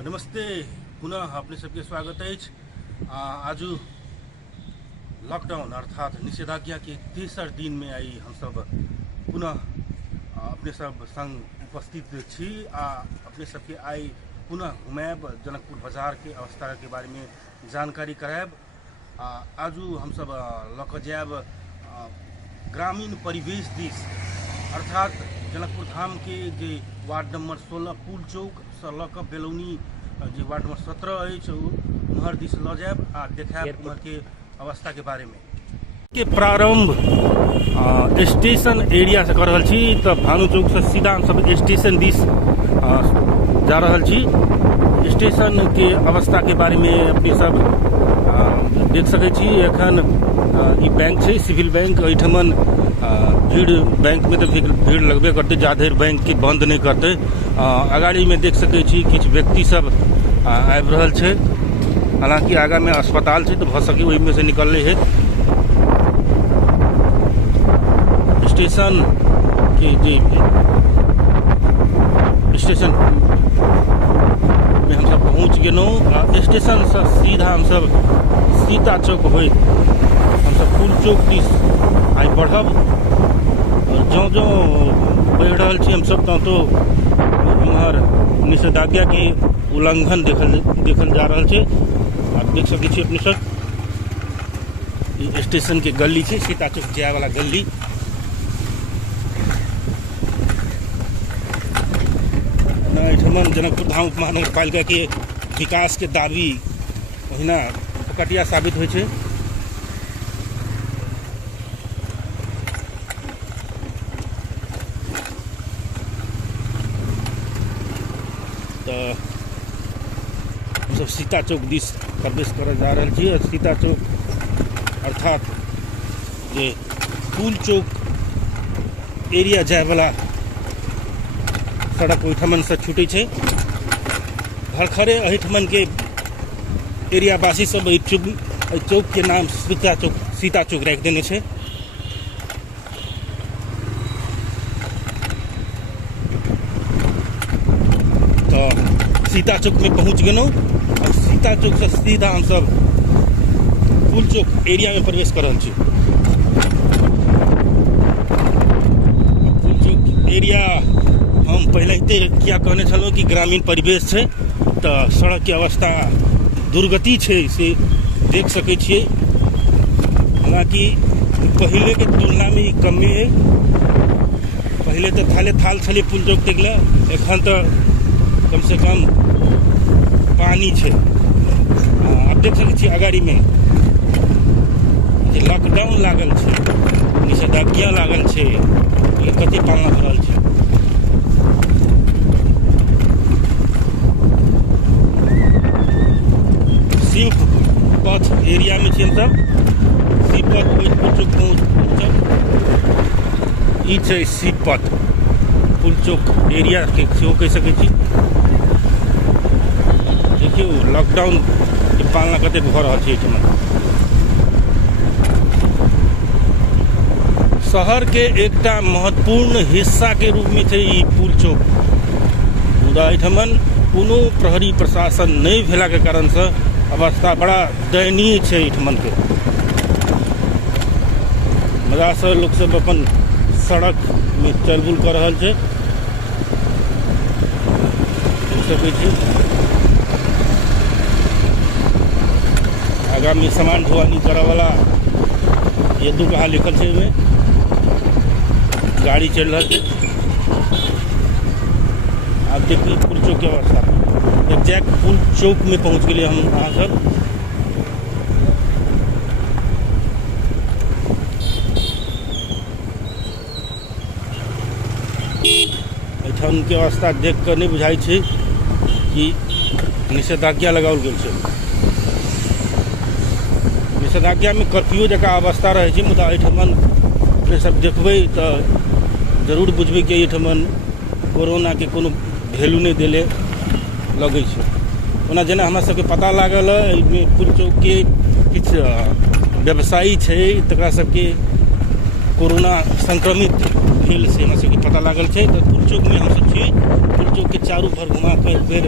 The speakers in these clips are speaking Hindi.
नमस्ते पुनः अपने सबके स्वागत है। आज लॉकडाउन अर्थात निषेधाज्ञा के तेसर दिन में आई हम सब पुनः अपने सब संग उपस्थित छी। अपने सबके आई पुनः घुमाब जनकपुर बाजार के अवस्था के बारे में जानकारी कराब। आज हम सब लक जाब ग्रामीण परिवेश दिश अर्थात जनकपुर धाम के जे वार्ड नंबर 16 पुल चौक से लक बेलौनी जे वार्ड नंबर 17 उम्हर दिश ल जाब आ देखाब उम्हर के अवस्था के बारे में। के प्रारंभ स्टेशन एरिया से कर रहल छी तो भानु चौक से सीधा हम सब स्टेशन दिश जा रहल छी। स्टेशन के अवस्था के बारे में अपने सब देख सकै छी। एखन ई बैंक छै सिविल बैंक, एहिठमन भीड़ बैंक में तो भीड़ लगबे करते, ज्यादा बैंक के बंद नहीं करते। अगाड़ी में देख सकै छी किछ व्यक्ति सब आबि रहल छै, हालांकि आगा में अस्पताल छै तो भ सके ओहि में से निकलले है। स्टेशन के जे स्टेशन में हम सब पहुंच गेलहुँ। स्टेशन से सीधा हम सब सीता चौक होइत हम सब पुल चौक दिस आइ बढ़ब। जो जो बढ़ रहा छी हम सब तो इम्हर निषेधाज्ञा के उल्लंघन देखल जा रहा है। आप देख सकै छी अपने सब स्टेशन के गली है, सीता चौक जाए वाला गली। एठमन जनकपुर धाम महानगर पालिका के विकास के दाबी ओहिना कटिया साबित होइ छै। तो हम सब सीता चौक दिस प्रवेश कर जा रहे छी। सीता चौक अर्थात जे पुल चौक एरिया जाए वाला सड़क ओहिठमन से छूटे छै। भरखरे एहिठमन के एरिया वासी सब चौक के नाम सीता चौक राखि देने छै। तो सीता चौक में पहुंच गेलहुँ और सीता चौक से सीधा हम सब पुल चौक एरिया में प्रवेश कर रहल छी। पुल चौक एरिया हम पहले ही क्या कहने छलहुँ कि ग्रामीण परिवेश है तो सड़क के अवस्था दुर्गति है से देख सकै छियै। हालांकि पहले के तुलना में ही कमे है। पहले तो थाले थाल छलै पुल चौक तक ले, एखन तो कम से कम पानी है। आप देख सकै छी अगाड़ी में लॉकडाउन लागल है, निषेधाज्ञा लागल है, कते पालना भ रहल छै। शिव पथ एरिया में छी हम सब। शिव पथ पुल चौक पहुँचब ई छै शिव पथ पुल चौक एरिया के सेहो कहि सकै छी। देखियो लॉकडाउन के पालना कते भ रहल छै एहिठमा। शहर के एकटा महत्वपूर्ण हिस्सा के रूप में छै ई पुल चौक। मुदा एहिठमन कोनो प्रहरी प्रशासन नहीं भेला के कारण से अवस्था बड़ा दयनीय है एहिठमन के। मजा से लोग सब अपन सड़क में चलबुल कर रहल छै। देख सकै छी आगामी सामान ढुआनी करे वाला ये दुगहा लिखल छै, में गाड़ी चल रहा है। आप देखिए पुल चौक की अवस्था एग्जैक्ट पुल चौक में पहुंच गए हम अहाँ सब। एहिठाम के अवस्था देख कर नहीं बुझाई छै कि निषेधाज्ञा लगाओल गेल छै। निषेधाज्ञा में कर्फ्यू जका अवस्था रहे छै, मुदा एहिठमन अपने सब देखबै तो जरूर बुझबै कि एहिठमन कोरोना के कोनो वैल्यू नहीं देले लगे छै। ओना जेना हमरा सबके पता लागल है पुल चौक के किछ व्यवसायी छै तकरा सबके कोरोना संक्रमित भेल से हमरा सबके पता लागल छै। तऽ फूलचौक में हमसब छी, फूलचौक के चारू भर घुमा के एक बेर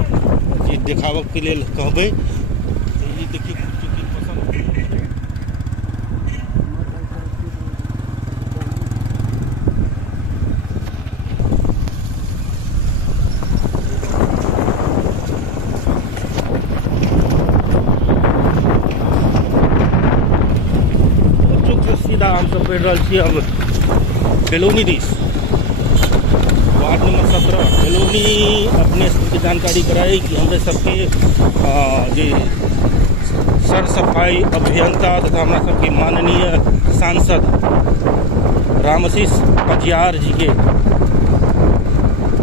जे देखाबऽ के लेल कहबै। तऽ ई देखिए फूलचौक की पसंद सीधा हम सब बढ़ रहा छी अब बेलौनी दिस, वार्ड नंबर 17 बेलौनी। अपने सबके जानकारी कराई कि हमरे सबके जे सर सफाई अभियंता तथा हमरा सबके माननीय सांसद रामाशीष पटियार जी के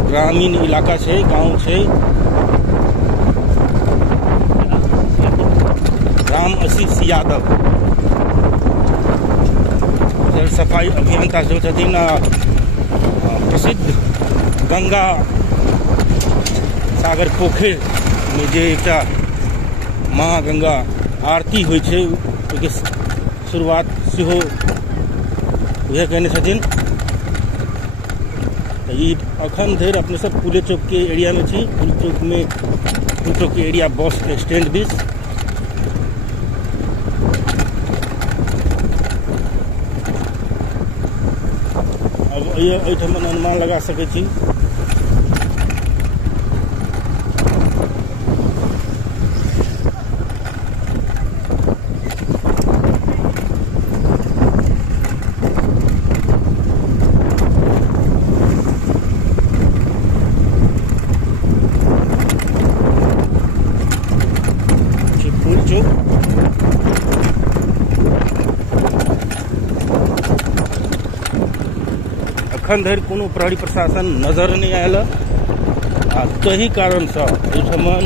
ग्रामीण इलाका छै, गांव छै, रामाशीष यादव सफाई अभियंता जो छथिन। प्रसिद्ध गंगा सागर पोखर में जे एकटा महागंगा आरती होइ छै, ओके शुरुआत सेहो उहे कहने छथिन। ई अखन धरि अपने सब फूले चौक के एरिया में छी। फूल चौक के एरिया बस स्टैंड दिस। एहिठाम अनुमान लगा सकै छी फूल चौक अखन धरि कोनो प्रहरी प्रशासन नजर नहीं आयल। तही कारण से एहिठमन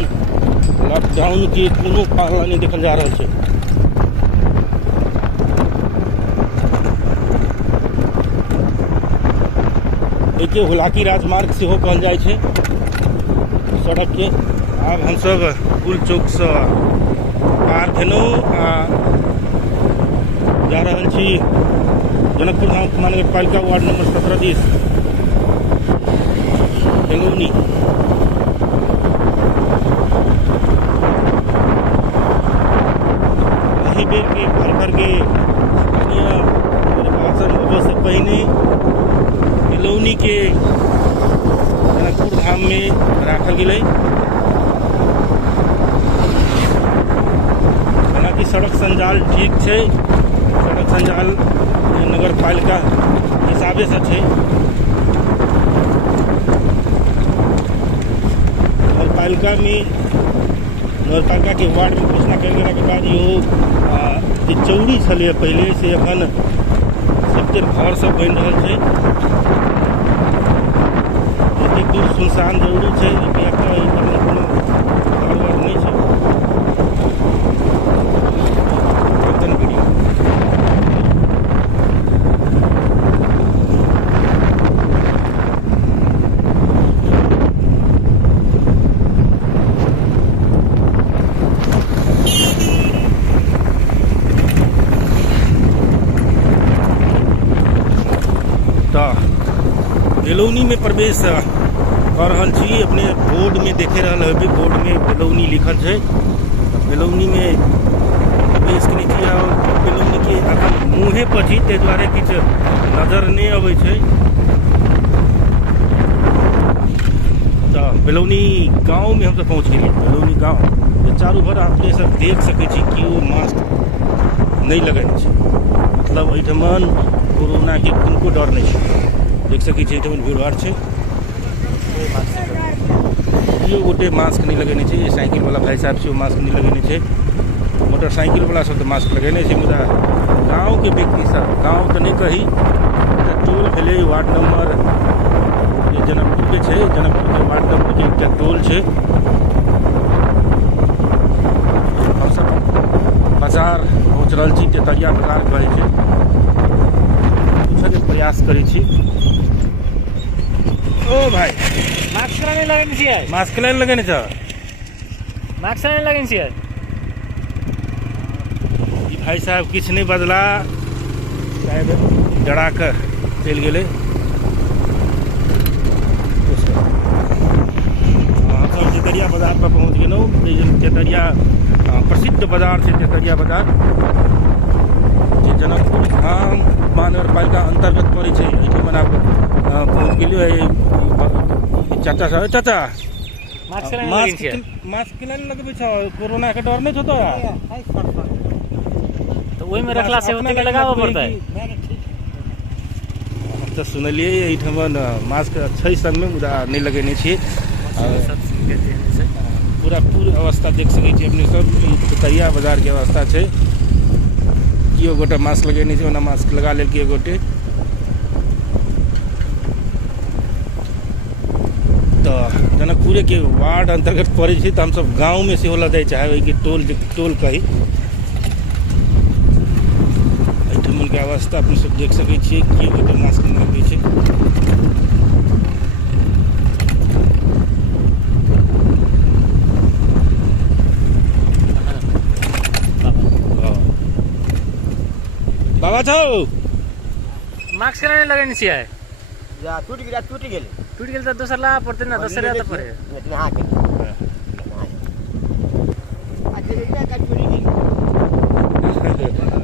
लॉकडाउन के कोनो पालन नहीं देखल जा रहा है। देखिए हुलाकी राजमार्ग से हो कहल जाए छे सड़क के। आब हम सब फूल चौक से पार भेलौं आ जा रहल छी जनकपुर धाम महानगर पालिका वार्ड नंबर 17 दिस बेलौनी। वही बेर के घर घर के निर्वाचन होने से पहले बेलौनी के जनकपुर धाम में राखल गेलै। हालांकि सड़क संजाल ठीक छै, सड़क संजाल नगर पालिका हिसाबे से छै। नगर पालिका के वार्ड में घोषणा कयल गेला के बाद जे चौड़ी छलै पहले से अखन सबके घर सब बनि रहल छै। एतेक दूर सुनसान जरूरी छै कि कोनो घर नहीं छै। बेलौनी में प्रवेश कर रहल छी। अपने बोर्ड में देखे रहल हेबै, बोर्ड में बेलौनी लिखल छै। बेलौनी में प्रवेश करै छी आ बेलौनी के अखन मुँहे पर छी, ताहि दुआरे किछु नजर नहीं अबै छै। तऽ बेलौनी गाँव में हम सब पहुँच गेलियै। बेलौनी गाँव चारू भर अपने सब देख सकै छी कि वो मास्क नहीं लगेने छै, मतलब एहिठमन कोरोना के किनको डर नहीं छै। देख सकै छी एहिठमन भीड़ भाड़ छै, केओ गोटे मास्क नहीं लगेने छै। साइकिल वाला भाई साहब से मास्क नहीं लगेने छै, मोटरसाइकिल वाला सब तो मास्क लगेने छै। मुदा गाँव के व्यक्ति सब, गाँव तो नहीं कही, टोल भेलै वार्ड नंबर जनकपुर के छै, जनकपुर के वार्ड नंबर के एकटा टोल छै। हम सब बाजार पहुँच रहल छी, तेतरिया बाजार कहै छै। पूछे के प्रयास करै छी। ओ भाई मास्क नहीं लगेने छियै? मास्क नहीं लगेने छ? मास्क नहीं लगेने छियै? ई भाई साहब किछु नहीं बदला, शायद डरा कर चल गेलै। तेतरिया बाजार पर पहुँच गेलहुँ। तेतरिया प्रसिद्ध बाजार है, तेतरिया बाजार जे जनकपुर धाम महानगरपालिका अंतर्गत पड़े छै। एहिठाम आब पहुँच गेलियै। चाचा साहब, चाचा मास्क नहीं लगेने छियै? मास्क केना नहीं लगबे छ? कोरोना के डर नहीं छो तो? तो वही में रखला से होते के लगाबो पड़तै। तो सुनलिए एहिठाम मास्क छै सब में मुदा नहीं लगेने छियै। पूरा अवस्था देख सकै छी अपने सब। तेतरिया बाजार के अवस्था छै। कियो गोटे मास्क लगेने छै, ओना मास्क लगा लेल कियो गोटे। तो जनकपुरे के वार्ड अंतर्गत पड़े छै, तो हम सब गाँव में से होला जाए चाहे कि टोल कही। एहिठाम के अवस्था अपने सब देख सकै छियै। कियो गोटे मास्क नहीं लगबै छै। बाबा छौ मास्क नहीं लगेने छियै? या टूट गेल टूट गेल तो दोसर ला पड़तै ना, दोसर ला तो पड़े। नहा के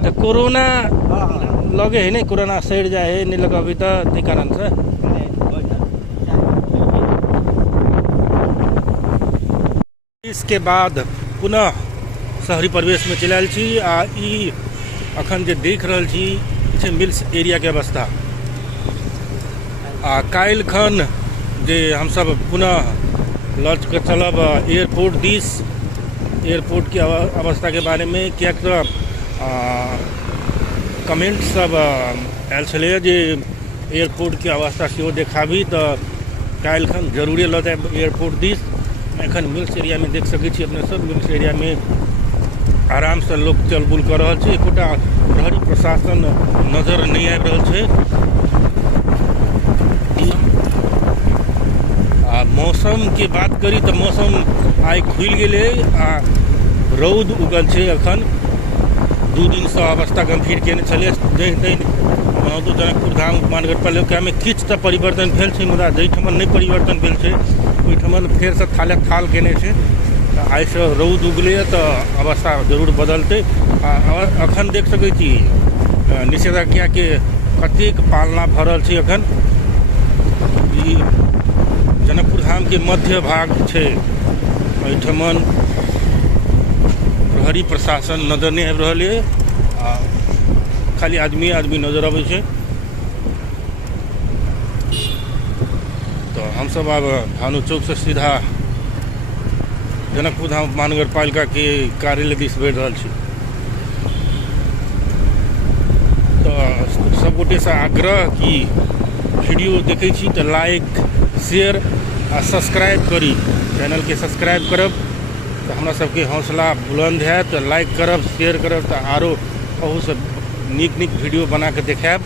तो कोरोना लगे है नहीं, कोरोना सड़ जाए है नहीं लगबी तो ते कारण से। इसके बाद पुनः शहरी परिवेश में चल आयल छी। आ ई अखन जे देख रहल छी छै मिल्स एरिया के अवस्था। आ काल्हि खन जे हम सब पुनः लॉन्च कर चलब एयरपोर्ट दिस। एयरपोर्ट के अवस्था के बारे में क्या कमेंट सब आयल छलै जे एयरपोर्ट के अवस्था सेहो देखाबी, तो काल्हि खन जरूरे लऽ जायब एयरपोर्ट दिस। एखन मिल्स एरिया में देख सकै छी अपने सब। मिल्स एरिया में आराम से लोग चल बुल कर रहा है। एकोटा प्रहरी प्रशासन नजर नहीं आबि रहल छै। आ मौसम के बात करी तो मौसम आइ खुल गेलै। आ रौद उगल छै अखन। 2 दिन से अवस्था गंभीर केने छलै। तो जनकपुर धाम महानगरपालिका में किछु तऽ परिवर्तन भेल छै, मुदा जाहिठाम नहीं परिवर्तन भेल छै ओहिठाम फेर से थाले थाल केने छै। आइ से रौद उगले तो अवस्था जरूर बदलते। अखन देख सकै छी निषेधाज्ञा के कतेक पालना भरल छै। अखन ई जनकपुर धाम के मध्य भाग छै। एहिठाम प्रहरी प्रशासन नजर नहीं आबि रहल है। खाली आदमी नजर आबै छै। तो हम सब अब भानु चौक से सीधा जनकपुर धाम महानगरपालिका के कार्यालय दिस बढ़ि रहल छी। तो सब गोटे से आग्रह कि वीडियो देखै छी तो लाइक शेयर आ सब्सक्राइब करी। चैनल के सब्सक्राइब करब तो हमरा सबके हौसला बुलंद है। तो लाइक करब शेयर करब तो आरो बहुत नीक वीडियो बना के देखायब।